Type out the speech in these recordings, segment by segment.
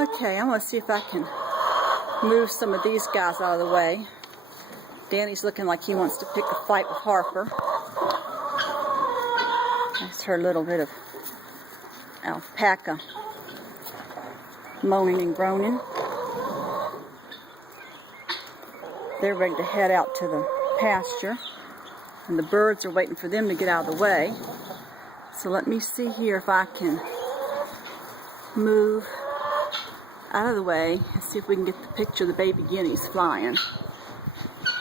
Okay, I'm going to see if I can move some of these guys out of the way. Danny's looking like he wants to pick a fight with Harper. That's her little bit of alpaca moaning and groaning. They're ready to head out to the pasture, and the birds are waiting for them to get out of the way. So let me see here if I can move out of the way and see if we can get the picture of the baby guineas flying.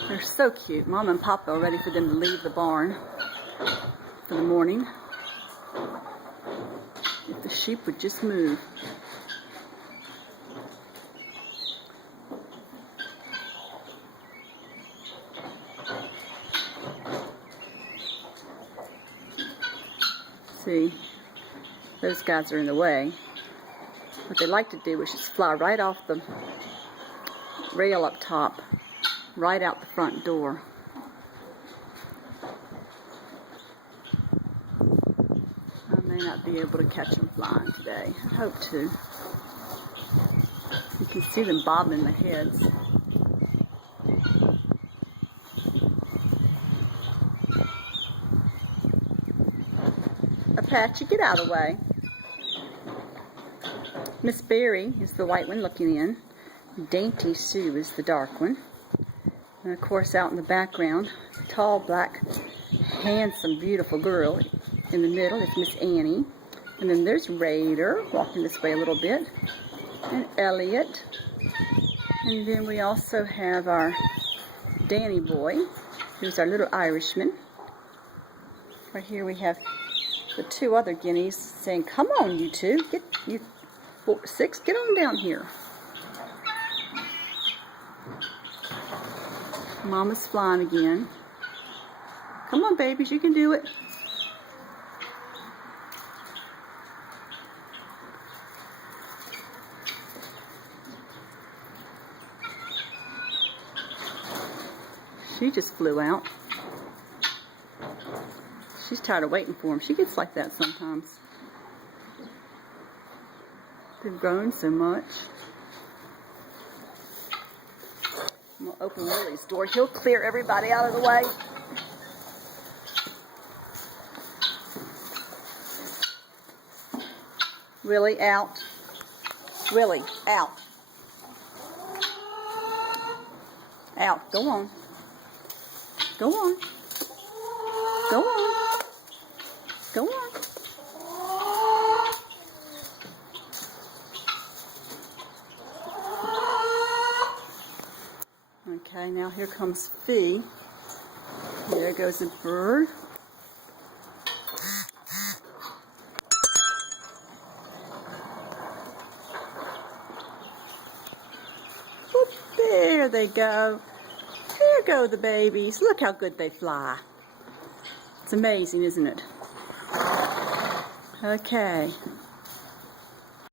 They're so cute. Mom and Papa are ready for them to leave the barn for the morning. If the sheep would just move. See, those guys are in the way. What they like to do is just fly right off the rail up top, right out the front door. I may not be able to catch them flying today. I hope to. You can see them bobbing their heads. Apache, get out of the way. Miss Berry is the white one looking in. Dainty Sue is the dark one. And of course out in the background, tall, black, handsome, beautiful girl. In the middle is Miss Annie. And then there's Raider, walking this way a little bit. And Elliot. And then we also have our Danny boy, who's our little Irishman. Right here we have the two other guineas saying, "Come on, you two. Get you 4, 6, get on down here." Mama's flying again. Come on, babies, you can do it. She just flew out. She's tired of waiting for him. She gets like that sometimes. They've grown so much. I'm going to open Willie's door. He'll clear everybody out of the way. Willie, out. Willie, out. Out. Go on. Go on. Go on. Go on. Okay, now here comes Fee. There goes a bird. Whoop, there they go. There go the babies. Look how good they fly. It's amazing, isn't it? Okay.